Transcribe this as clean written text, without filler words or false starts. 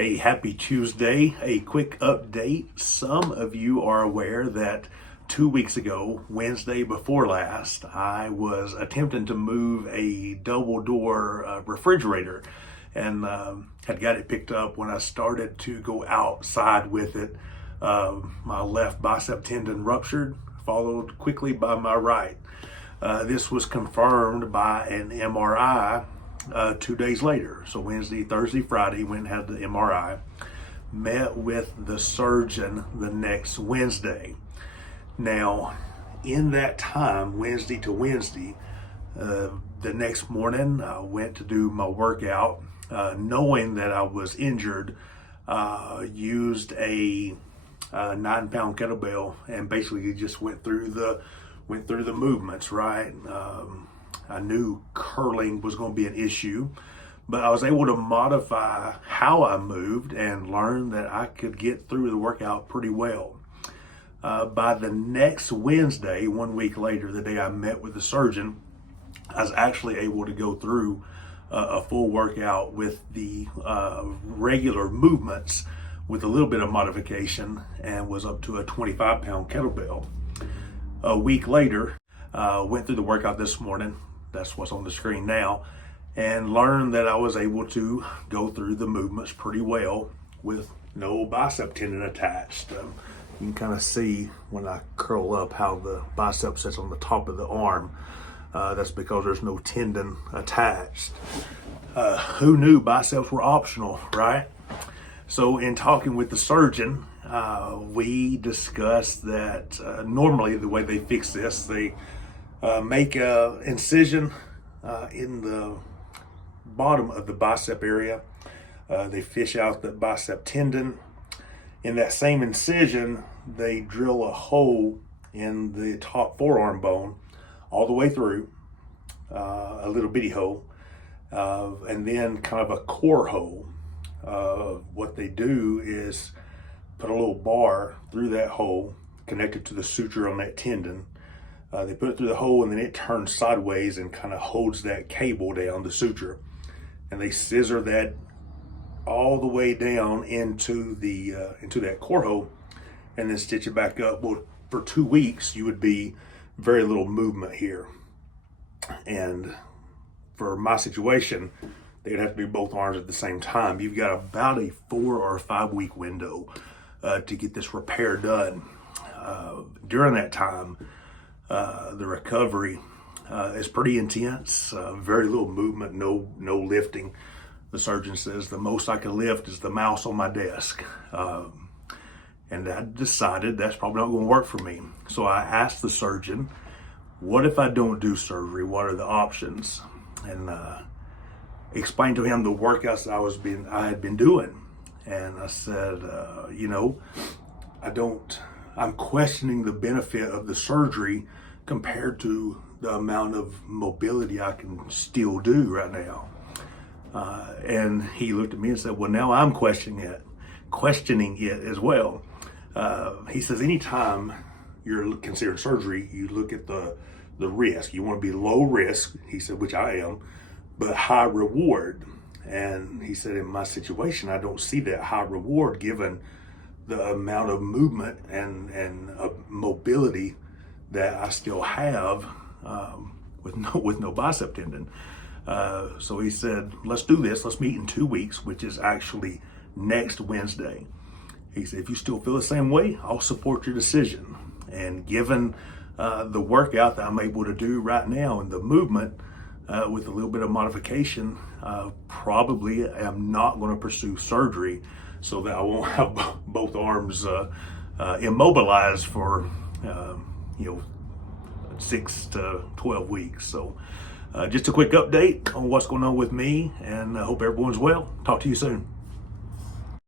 A happy Tuesday. A quick update. Some of you are aware that 2 weeks ago, Wednesday before last, I was attempting to move a double door refrigerator and had got it picked up. When I started to go outside with it, my left bicep tendon ruptured, followed quickly by my right. This was confirmed by an MRI 2 days later. So Wednesday, Thursday, Friday, went and had the MRI. Met with the surgeon the next Wednesday. Now, in that time, Wednesday to Wednesday, the next morning, I went to do my workout, knowing that I was injured. Used a 9-pound kettlebell and basically just went through the movements. Right. I knew curling was going to be an issue, but I was able to modify how I moved and learn that I could get through the workout pretty well. By the next Wednesday, 1 week later, the day I met with the surgeon, I was actually able to go through a full workout with the regular movements with a little bit of modification, and was up to a 25-pound kettlebell. A week later, went through the workout this morning. That's what's on the screen now, and learned that I was able to go through the movements pretty well with no bicep tendon attached. You can kind of see when I curl up how the bicep sits on the top of the arm. That's because there's no tendon attached. Who knew biceps were optional, right? So in talking with the surgeon, we discussed that normally the way they fix this, they make an incision in the bottom of the bicep area. They fish out the bicep tendon. In that same incision, they drill a hole in the top forearm bone all the way through, a little bitty hole, and then kind of a core hole. What they do is put a little bar through that hole connected to the suture on that tendon. They put it through the hole, and then it turns sideways and kind of holds that cable down, the suture. And they scissor that all the way down into that core hole, and then stitch it back up. Well, for 2 weeks, you would be very little movement here. And for my situation, they'd have to do both arms at the same time. You've got about a 4 or 5 week window to get this repair done. During that time, the recovery is pretty intense. Very little movement, no lifting. The surgeon says the most I can lift is the mouse on my desk. And I decided that's probably not going to work for me. So I asked the surgeon, what if I don't do surgery? What are the options? And explained to him the workouts that I had been doing. And I said, I'm questioning the benefit of the surgery compared to the amount of mobility I can still do right now. And he looked at me and said, well, now I'm questioning it as well. He says, anytime you're considering surgery, you look at the risk. You want to be low risk, he said, which I am, but high reward. And he said, in my situation, I don't see that high reward given the amount of movement and mobility that I still have with no bicep tendon. So he said, let's do this. Let's meet in 2 weeks, which is actually next Wednesday. He said, if you still feel the same way, I'll support your decision. And given the workout that I'm able to do right now and the movement with a little bit of modification, probably am not going to pursue surgery so that I won't have both arms immobilized for 6 to 12 weeks. So just a quick update on what's going on with me, and I hope everyone's well. Talk to you soon.